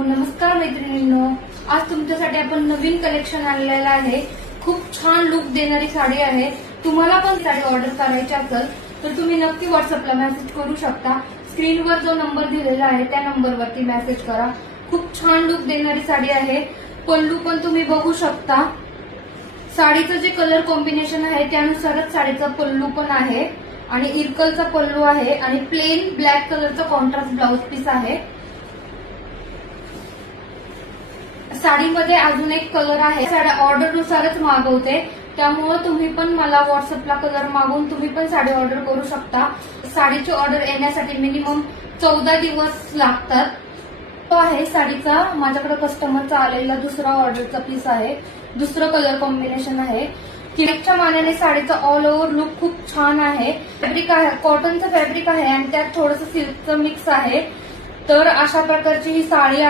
नमस्कार मैत्रिणींनो, आज तुमच्यासाठी आपण नवीन कलेक्शन आणलेलं आहे। खूप छान लुक देणारी साडी आहे। तुम्हाला पण साडी ऑर्डर करायची असेल तर तुम्ही नक्की व्हॉट्सअपला मेसेज करू शकता। स्क्रीनवर जो नंबर दिलेला आहे त्या नंबरवरती मेसेज करा। खूप छान लुक देणारी साडी आहे। पल्लू पण तुम्ही बघू शकता। साडीचं जे कलर कॉम्बिनेशन आहे त्यानुसारच साडीचा पल्लू पण आहे आणि इरकलचा पल्लू आहे आणि प्लेन ब्लॅक कलरचा कॉन्ट्रास्ट ब्लाउज पीस आहे। साडीमध्ये अजून एक कलर आहे। साड्या ऑर्डरनुसारच मागवते, त्यामुळे तुम्ही पण मला व्हॉट्सअपला कलर मागून तुम्ही पण साडी ऑर्डर करू शकता। साडीची ऑर्डर येण्यासाठी मिनिमम 14 दिवस लागतात। तो आहे साडीचा माझ्याकडे कस्टमरचा आलेला दुसरा ऑर्डरचा पीस आहे। दुसरं कलर कॉम्बिनेशन आहे। किडच्या मानाने साडीचा ऑल ओव्हर लुक खूप छान आहे। फॅब्रिक आहे कॉटनचं फॅब्रिक आहे आणि त्यात थोडंसं सिल्कचं मिक्स आहे। तर अशा प्रकारची ही साडी